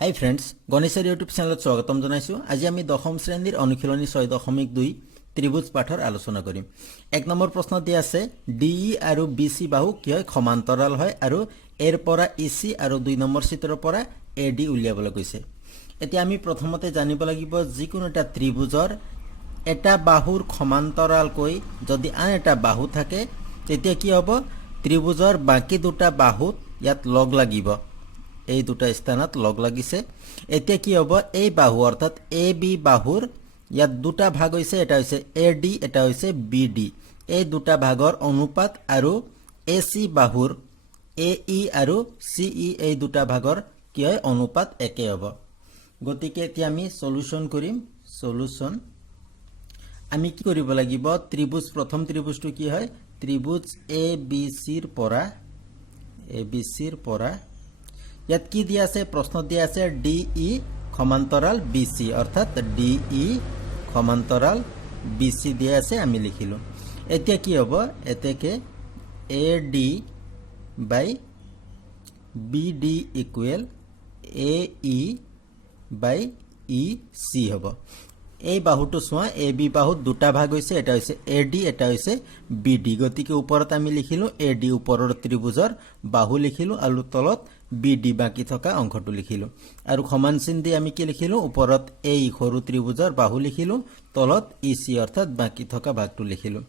হাই friends, গণেশৰ YouTube চেনেলত স্বাগতম জনাইছো। আজি আমি দশম শ্ৰেণীৰ অনুশীলনী 6.2 ত্ৰিভুজ পাঠৰ আলোচনা কৰিম। 1 নম্বৰ প্ৰশ্ন দিয়া আছে ডিই আৰু বিসি বাহু কি হয় সমান্তৰাল হয় আৰু এৰ পৰা ইসি আৰু 2 নম্বৰ চিত্ৰৰ পৰা এডি উলিয়াবলৈ কৈছে। এতিয়া আমি প্ৰথমতে জানিব লাগিব যিকোনো এটা ত্ৰিভুজৰ এটা বাহুৰ সমান্তৰালকৈ যদি আন এটা বাহু থাকে তেতিয়া কি হ'ব, ত্ৰিভুজৰ বাকি দুটা বাহুত ইয়াত লগ লাগিব। এই দুটা স্থানত লগ লাগিছে। এতিয়া কি হ'ব, এই বাহু অৰ্থাৎ এ বি বাহুৰ ইয়াত দুটা ভাগ হৈছে, এটা হৈছে এ ডি, এটা হৈছে বি ডি। এই দুটা ভাগৰ অনুপাত আৰু এ চি বাহুৰ এ ই আৰু চি ই এই দুটা ভাগৰ কি হয় অনুপাত একে হ'ব। গতিকে এতিয়া আমি সলিউশন কৰিম। সলিউশন আমি কি কৰিব লাগিব, ত্ৰিভুজ প্ৰথম ত্ৰিভুজটো কি হয়, ত্ৰিভুজ এ বি চিৰ পৰা ইয়াত কি দিয়া আছে, প্ৰশ্ন দিয়া আছে ডি ই সমান্তৰাল বি চি, অৰ্থাৎ ডি ই সমান্তৰাল বি চি দিয়া আছে, আমি লিখিলো। এতিয়া কি হ'ব, এতেকে A D by B D equal A E by E C হ'ব। এই বাহুটো চোৱা, এ বি বাহুত দুটা ভাগ হৈছে, এটা হৈছে এ ডি, এটা হৈছে বি ডি। গতিকে ওপৰত আমি লিখিলো এ ডি ওপৰৰ ত্ৰিভুজৰ বাহু লিখিলো আৰু তলত বি ডি বাকি থকা অংশটো লিখিলো। আৰু সমান চিন দি আমি কি লিখিলো, ওপৰত এই সৰু ত্ৰিভুজৰ বাহু লিখিলো, তলত ই চি অৰ্থাৎ বাকি থকা ভাগটো লিখিলো।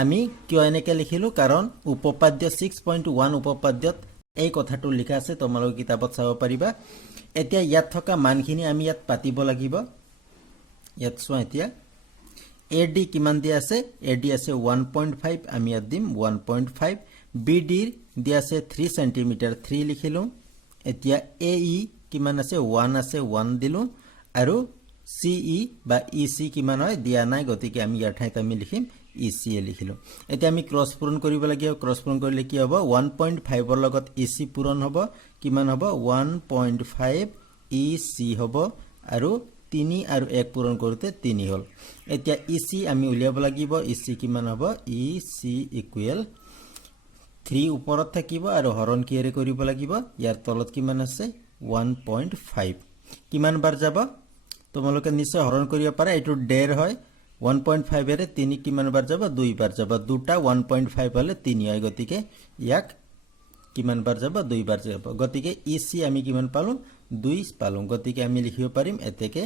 আমি কিয় এনেকে লিখিলো, কাৰণ উপপাদ্য 6.1 উপপাদ্যত এই কথাটো লিখা আছে, তোমালোকে কিতাপত চাব পাৰিবা। এতিয়া ইয়াত থকা মানখিনি আমি ইয়াত পাতিব লাগিব। ইয়াত চোৱা, এতিয়া এ ডি কিমান দিয়া আছে, এ ডি আছে 1.5, আমি ইয়াত দিম 1.5। বি ডিৰ দিয়া আছে 3 সেন্টিমিটাৰ, 3 লিখিলো। এতিয়া এ ই কিমান আছে, 1 আছে, 1 দিলো। আৰু চি ই বা ই চি কিমান হয় দিয়া নাই, গতিকে আমি ইয়াৰ ঠাইত আমি লিখিম ই চি এ লিখিলো। এতিয়া আমি ক্ৰছ পূৰণ কৰিব লাগিব। ক্ৰছ পূৰণ কৰিলে কি হ'ব, 1.5ৰ লগত ই চি পূৰণ হ'ব, কিমান হ'ব 1.5 ই চি হ'ব। আৰু 3 আৰু 1 পূৰণ কৰোঁতে 3 হ'ল। এতিয়া ই চি আমি উলিয়াব লাগিব। ই চি কিমান হ'ব, ই চি ইকুৱেল 3 ওপৰত থাকিব আৰু হৰণ কিহেৰে কৰিব লাগিব, ইয়াৰ তলত কিমান আছে 1.5। কিমান বাৰ যাব, তোমালোকে নিশ্চয় হৰণ কৰিব পাৰা, এইটো 1.5 হয়। 1.5এৰে 3 কিমান বাৰ যাব, 2 বাৰ যাব। দুটা 1.5 হলে 3 হয়, গতিকে ইয়াক কিমান বাৰ যাব, 2 বাৰ যাব। গতিকে ই চি আমি কিমান পালো, 2 পালো। গতিকে আমি লিখিব পাৰিম এতেকে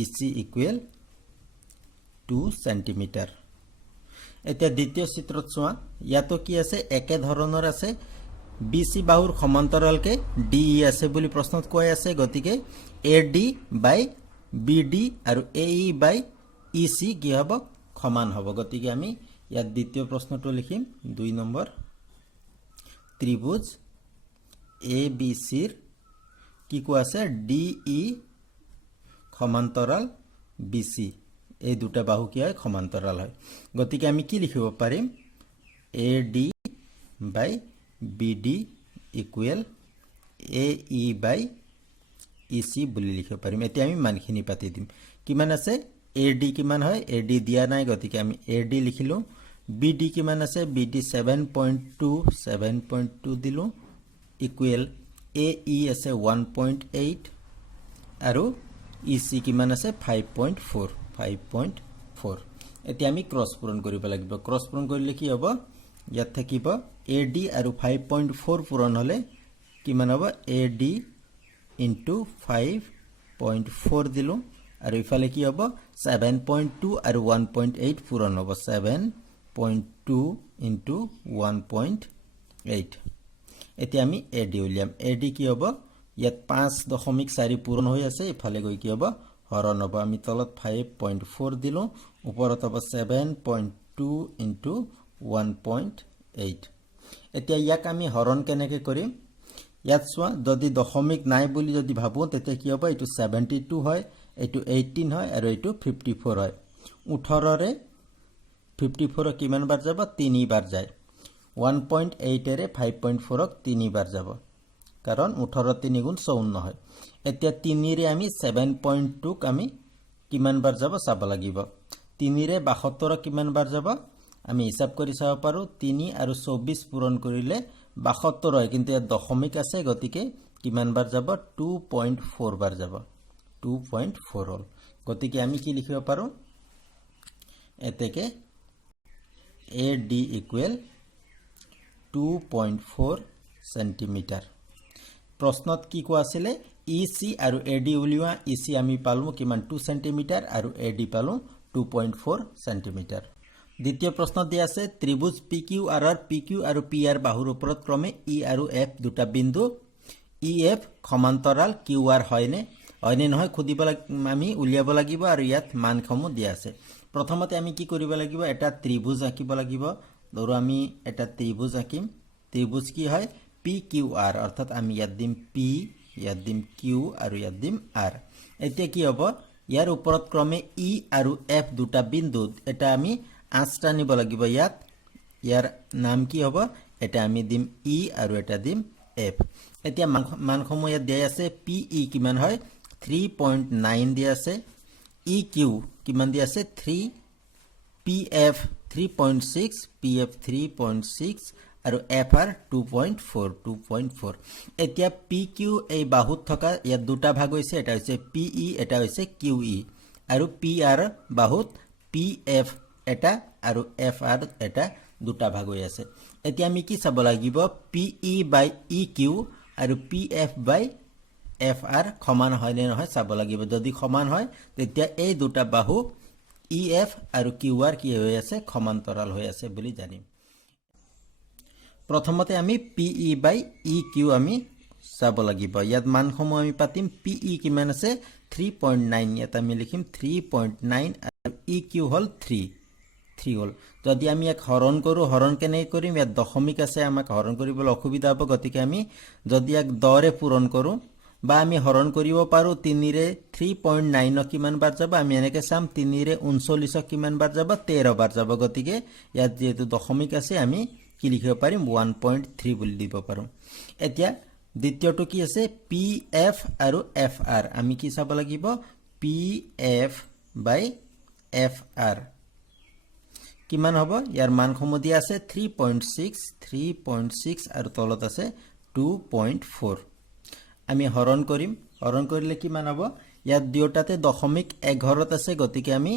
ই চি ইকুৱেল 2 সেন্টিমিটাৰ। এতিয়া দ্বিতীয় চিত্ৰত চোৱা, ইয়াতো কি আছে, একে ধৰণৰ আছে। বি চি বাহুৰ সমান্তৰালকে ডি ই আছে বুলি প্ৰশ্নত কৈ আছে, গতিকে A D by B D আৰু A E by E C কি হ'ব, সমান হ'ব। গতিকে আমি ইয়াত দ্বিতীয় প্ৰশ্নটো লিখিম, 2 নম্বৰ ত্ৰিভুজ এ বি চিৰ কি কোৱা আছে, ডি ই সমান্তৰাল বি চি, এই দুটা বাহু কি হয় সমান্তৰাল হয়। গতিকে আমি কি লিখিব পাৰিম, A D by B D equal A E by E C বুলি লিখিব পাৰিম। এতিয়া আমি মানখিনি পাতি দিম। কিমান আছে, এ ডি কিমান হয়, এ ডি দিয়া নাই, গতিকে আমি এ ডি লিখিলো। বি ডি কিমান আছে, বি ডি 7.2 দিলো, ইকুৱেল এ ই আছে 1.8 আৰু ই চি কিমান আছে 5.4। এতিয়া আমি ক্ৰছ পূৰণ কৰিব লাগিব। ক্ৰছ পূৰণ কৰিলে কি হ'ব, ইয়াত থাকিব এ ডি আৰু 5.4 পূৰণ হ'লে কিমান হ'ব, এ ডি ইনটু 5.4 দিলো। আৰু ইফালে কি হ'ব, 7.2 আৰু 1.8 পূৰণ হ'ব, 7.2 ইনটু 1.8। এতিয়া আমি এ ডি উলিয়াম। এ ডি কি হ'ব, ইয়াত 5.4 পূৰণ হৈ আছে, ইফালে গৈ কি হ'ব হৰণ হ'ব। আমি তলত 5.4 দিলো, ওপৰত হ'ব 7.2 ইনটু 1.8। এতিয়া ইয়াক আমি হৰণ কেনেকৈ কৰিম, ইয়াত চোৱা, যদি দশমিক নাই বুলি যদি ভাবোঁ তেতিয়া কি হ'ব, এইটো 72 হয়, এইটো 18 হয় আৰু এইটো 54 হয়। 18ৰে 54ক কিমান বাৰ যাব, 3 বাৰ যায়। 1.8এৰে 5.4ক 3 বাৰ যাব, কাৰণ 18 3 গুণ 54 হয়। এতিয়া 3ৰে আমি 7.2ক আমি কিমান বাৰ যাব চাব লাগিব। 3ৰে 72ক কিমান বাৰ যাব, আমি হিচাপ কৰি চাব পাৰোঁ। 3 আৰু 24 পূৰণ কৰিলে 72 হয়, কিন্তু ইয়াত দশমিক আছে, গতিকে কিমান বাৰ যাব 2.4 বাৰ যাব 2.4 হল গতিকে আমি কি লিখিব পাৰো এতেকে AD ইকুৱেল 2.4 সেন্টিমিটাৰ প্ৰশ্নত কি কোৱা আছিল EC আৰু AD উলিওৱা EC আমি পালো কিমান 2 সেন্টিমিটাৰ আৰু AD পালো 2.4 সেন্টিমিটাৰ দ্বিতীয় প্ৰশ্ন দিয়া আছে ত্ৰিভুজ PQR PQ আৰু PR বাহুৰ ওপৰত ক্ৰমে E আৰু F দুটা বিন্দু EF সমান্তৰাল QR হয়নে হয়নে নহয় খুদিব আমি উলিয়াব লাগিব আৰু ইয়াত মানসমূহ দিয়া আছে প্ৰথমতে আমি কি কৰিব লাগিব এটা ত্ৰিভুজ আঁকিব লাগিব ধৰো আমি এটা ত্ৰিভুজ আঁকিম ত্ৰিভুজ কি হয় PQR অৰ্থাৎ আমি ইয়াত দিম P ইয়াত দিম Q আৰু ইয়াত দিম R এতিয়া কি হ'ব ইয়াৰ ওপৰত ক্ৰমে E আৰু F দুটা বিন্দু এটা আমি আঁচটা নিব লাগিব ইয়াৰ নাম কি হ'ব এটা আমি দিম E আৰু এটা দিম F এতিয়া মানসমূহ ইয়াত দিয়া আছে PE কিমান হয় 3.9 দিয়া আছে EQ কিমান দিয়া আছে 3 PF 3.6 PF 3.6 আৰু FR 2.4 এতিয়া PQ এই বাহুত থকা ইয়াত দুটা ভাগ হৈছে এটা হৈছে PE এটা হৈছে QE আৰু PR বাহুত PF এটা আৰু FR এটা দুটা ভাগ হৈ আছে এতিয়া আমি কি চাব লাগিব PE বাই EQ আৰু PF বাই FR সমান হয় নে নহয় চাব লাগিব যদি সমান হয় তেতিয়া এই দুটা বাহু EF আৰু QR কি হৈ আছে সমান্তৰাল হৈ আছে বুলি জানিম প্ৰথমতে আমি PE বাই EQ আমি চাব লাগিব ইয়াত মানসমূহ আমি পাতিম PE কিমান আছে 3.9 ইয়াত আমি লিখিম 3.9 আৰু EQ হল 3 হল যদি আমি এক হৰণ কৰো হৰণ কেনে কৰিম ইয়াত দশমিক আছে আমাক হৰণ কৰিবলৈ অসুবিধা হ'ব গতিকে আমি যদি এক 10 ৰে পূৰণ কৰো বা আমি হৰণ কৰিব পাৰো 3 ৰে 3.9 কিমান বাৰ যাব আমি এনেকে চাম 3 ৰে 39 কিমান বাৰ যাব 13 বাৰ যাব গতিকে ইয়াত যেহেতু দশমিক আছে আমি কি লিখিব পাৰিম 1.3 বুলি দিব পাৰো এতিয়া দ্বিতীয়টো কি আছে PF আৰু FR আমি কি চাব লাগিব PF বাই FR কিমান হ'ব ইয়াৰ মানসমূহ দিয়া আছে 3.6 আৰু তলত আছে 2.4 আমি হৰণ কৰিলে কিমান হ'ব ইয়াত দুটাতে দশমিক 11ত আছে গতিকে আমি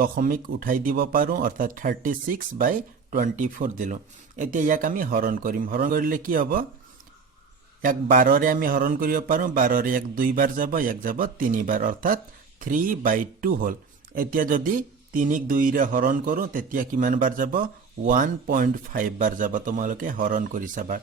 দশমিক উঠাই দিব পাৰো অৰ্থাৎ 36 বাই 24 দিলো এতিয়া ইয়াক আমি হৰণ কৰিলে কি হ'ব ইয়াক 12 ৰে আমি হৰণ কৰিব পাৰো 12 ৰে এক দুই বাৰ যাব এক যাব তিনি বাৰ অৰ্থাৎ 3/2 হল এতিয়া যদি 3 ক 2 ৰে হৰণ কৰো তেতিয়া কিমান বাৰ যাব 1.5 বাৰ যাব তোমালোকে হৰণ কৰি চাবা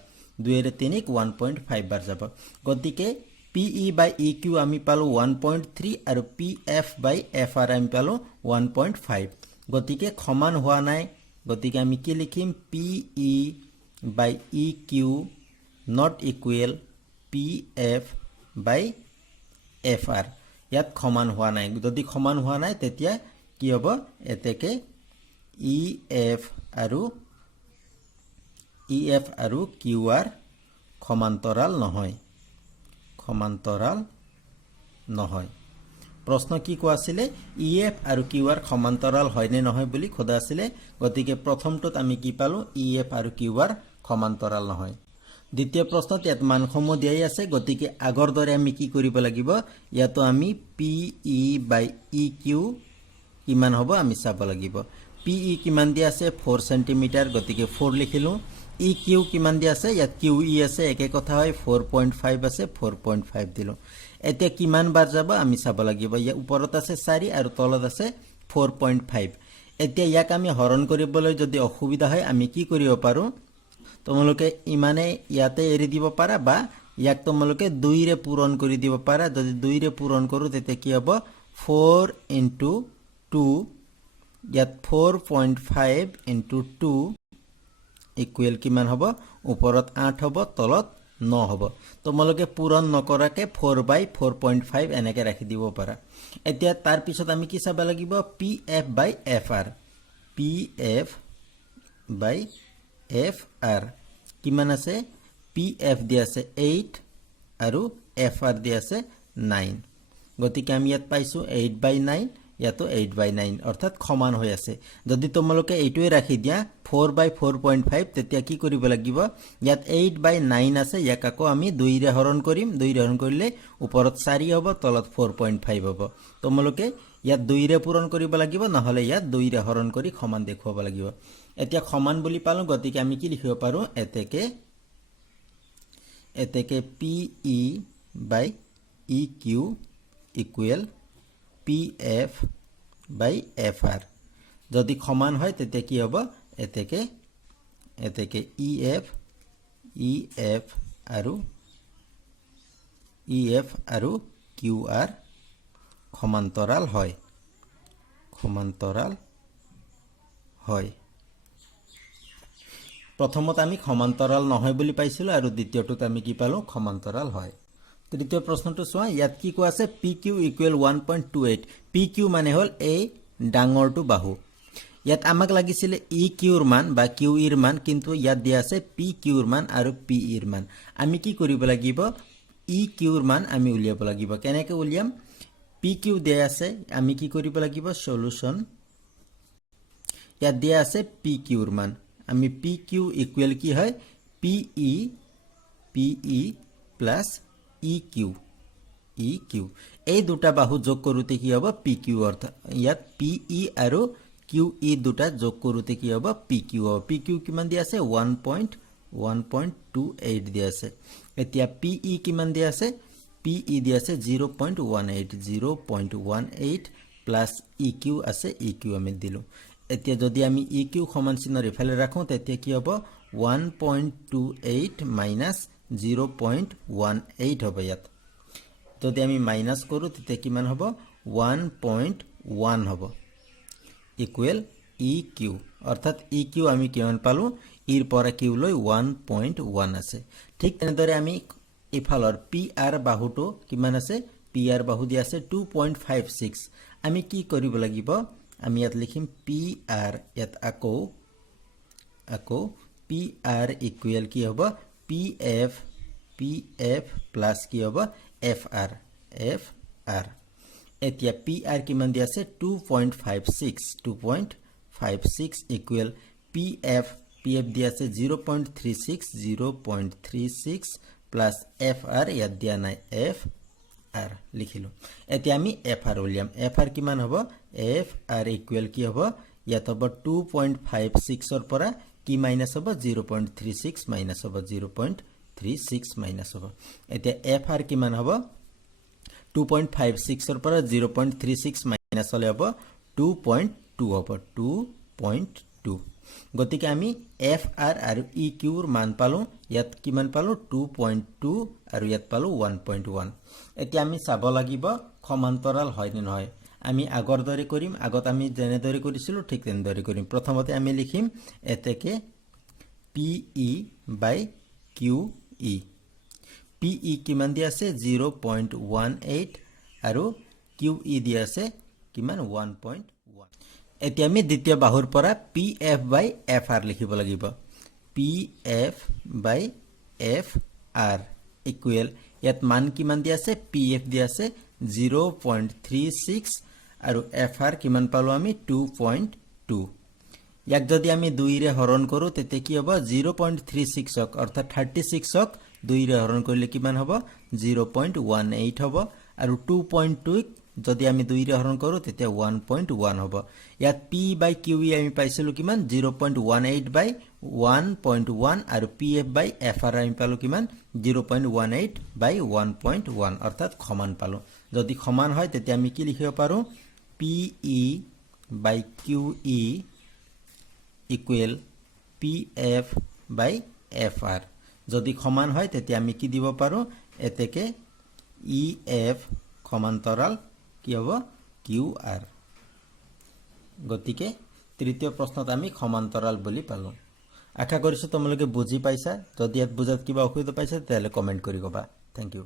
2 ৰে 3 ক 1.5 বাৰ যাব গতিকে PE বাই EQ আমি পালো 1.3 আৰু PF বাই FR আমি পালো 1.5 গতিকে সমান হোৱা নাই গতিকে আমি কি লিখিম PE by EQ not equal PF by FR ইয়াত সমান হোৱা নাই যদি সমান হোৱা নাই তেতিয়া কি হ'ব এতেকে EF আৰু QR সমান্তৰাল নহয় প্ৰশ্ন কি কোৱা আছিল EF আৰু QR সমান্তৰাল হয় নে নহয় বুলি খোদা আছিল গতিকে প্ৰথমটোত আমি কি পালো EF আৰু QR সমান্তৰাল নহয় দ্বিতীয় প্ৰশ্নত ইয়াত মানসমূহ দিয়াই আছে গতিকে আগৰ দৰে আমি কি কৰিব লাগিব ইয়াতো আমি PE বাই EQ কিমান হ'ব আমি চাব লাগিব PE কিমান দিয়া আছে 4 সেন্টিমিটার গতিকে 4 লিখিলো EQ কিমান দিয়া আছে ইয়াত QE আছে একে কথা হয় 4.5 আছে 4.5 দিলো এতিয়া কিমান বাৰ যাব আমি চাব লাগিব ইয়া ওপৰত আছে 4 আৰু তলত আছে 4.5 এতিয়া ইয়াক আমি হৰণ কৰিবলৈ যদি অসুবিধা হয় আমি কি কৰিব পাৰো তোমালোকে ইমানে ইয়াতে এৰি দিব পাৰা বা ইয়াক তোমালোকে 2 ৰে পূৰণ কৰি দিব পাৰা যদি 2 ৰে পূৰণ কৰো তেতিয়া কি হ'ব 4 into 2 ইয়াত 4.5 into 2 ইকুৱেল কিমান হ'ব ওপৰত 8 হ'ব তলত 9 হ'ব তোমালোকে পূৰণ নকৰাকে 4/4.5 এনেকে ৰাখি দিব পাৰা এতিয়া তাৰ পিছত আমি কি চাব লাগিব PF বাই FR PF বাই FR কিমান আছে PF দিয়া আছে 8 আৰু FR দিয়া আছে 9 গতিকে আমি ইয়াত পাইছো 8/9 ইয়াতো 8/9 অৰ্থাৎ সমান হৈ আছে যদি তোমালোকে এইটোৱে ৰাখি দিয়া 4/4.5 তেতিয়া কি কৰিব লাগিব ইয়াত 8/9 আছে ইয়াক আকৌ আমি 2 ৰে হৰণ কৰিম 2 ৰে হৰণ কৰিলে ওপৰত 4 হ'ব তলত 4.5 হ'ব তোমালোকে ইয়াত 2 ৰে পূৰণ কৰিব লাগিব নহলে ইয়াত 2 ৰে হৰণ কৰি সমান দেখুৱাব লাগিব এতিয়া সমান বুলি পালো গতিকে আমি কি লিখিব পাৰো এতেকে PE/EQ ইকুৱেল PF/FR যদি সমান হয় তেতিয়া কি হ'ব এতেকে EF আৰু QR সমান্তৰাল হয় প্ৰথমত আমি সমান্তৰাল নহয় বুলি পাইছিলো আৰু দ্বিতীয়টোত আমি কি পালো সমান্তৰাল হয় তৃতীয় প্ৰশ্নটো চোৱা ইয়াত কি কোৱা আছে PQ ইকুৱেল 1.28 PQ মানে হল এই ডাঙৰটো বাহু ইয়াত আমাক লাগিছিল EQ ৰ মান বা QE ৰ মান কিন্তু ইয়াত দিয়া আছে PQ ৰ মান আৰু PE ৰ মান আমি কি কৰিব লাগিব EQ ৰ মান আমি উলিয়াব লাগিব কেনেকৈ উলিয়াম PQ দিয়া আছে আমি কি কৰিব লাগিব সলিউশন ইয়াত দিয়া আছে PQ ৰ মান আমি PQ ইকুৱেল কি হয় PE প্লাস EQ এই দুটা বাহু যোগ কৰোতে কি হ'ব PQ অৰ্থাৎ ইয়াত PE আৰু QE দুটা যোগ কৰোতে কি হ'ব PQ হ'ব PQ কিমান দিয়া আছে 1.28 দিয়া আছে এতিয়া PE কিমান দিয়া আছে PE দিয়া আছে 0.18 প্লাস EQ আছে EQ আমি দিলো এতিয়া যদি আমি EQ সমান চিহ্নৰ ইফালে ৰাখো তেতিয়া কি হ'ব 1.28 মাইনাস 0.18 হ'ব ইয়াত যদি আমি মাইনাস কৰো তেতিয়া কিমান হ'ব 1.1 হ'ব ইকুৱেল EQ অৰ্থাৎ EQ আমি কিমান পালো ইৰ পৰা Q লৈ 1.1 আছে ঠিক তেনেদৰে আমি ইফালৰ PR বাহুটো কিমান আছে PR বাহু দি আছে 2.56 আমি কি কৰিব লাগিব আমি ইয়াত লিখিম PR ইয়াত আকৌ PR ইকুৱেল কি হ'ব PF প্লাস কি হ'ব FR এতিয়া PR কিমান দি আছে 2.56 ইকুৱেল PF দি আছে 0.36 প্লাস FR ইয়াত দিয়া নাই FR লিখিলো এতিয়া আমি FR উলিয়াম FR কিমান হ'ব FR ইকুৱেল কি হ'ব ইয়াত হ'ব 2.56 ৰ পৰা কি মাইনাস হ'ব 0.36 মাইনাস হ'ব 0.36 মাইনাস হ'ব এতিয়া FR কিমান হ'ব 2.56 ৰ পৰা 0.36 মাইনাস হলে হ'ব 2.2 হ'ব 2.2 গতিকে আমি FR আৰু EQ ৰ মান পালো ইয়াত কিমান পালো 2.2 আৰু ইয়াত পালো 1.1 এতিয়া আমি চাব লাগিব সমান্তৰাল হয় নে নহয় আমি আগৰ দৰে কৰিম আগত আমি যেনে দৰে কৰিছিলো ঠিক তেনে দৰে কৰিম প্ৰথমতে আমি লিখিম এতেকে PE/QE PE কিমান দি আছে 0.18 আৰু QE দি আছে কিমান 1.1 এতিয়া আমি দ্বিতীয় বাহুৰ পৰা PF/FR লিখিব লাগিব PF/FR ইকুৱেল ইয়াত মান কিমান দি আছে PF দি আছে 0.36 আৰু FR কিমান পালো আমি 2.2 ইয়াক যদি আমি 2 ৰে হৰণ কৰো তেতিয়া কি হ'ব 0.36 ক অৰ্থাৎ 36 ক 2 ৰে হৰণ কৰিলে কিমান হ'ব 0.18 হ'ব আৰু 2.2 যদি আমি 2 ৰে হৰণ কৰো তেতিয়া 1.1 হ'ব ইয়াত P/QE আমি পাইছিলো কিমান 0.18/1.1 আৰু PF/FR আমি পালো কিমান 0.18/1.1 অৰ্থাৎ সমান পালো যদি সমান হয় তেতিয়া আমি কি লিখিব পাৰো PE/QE ইকুৱেল PF/FR যদি সমান হয় তেতিয়া আমি কি দিব পাৰো এতেকে EF সমান্তৰাল কি হ'ব QR গতিকে তৃতীয় প্ৰশ্নত আমি সমান্তৰাল বুলি পালো আশা কৰিছো তোমালোকে বুজি পাইছা যদি ইয়াত বুজাত কিবা অসুবিধা পাইছা তেতিয়াহলে কমেন্ট কৰি কবা থ্যাংক ইউ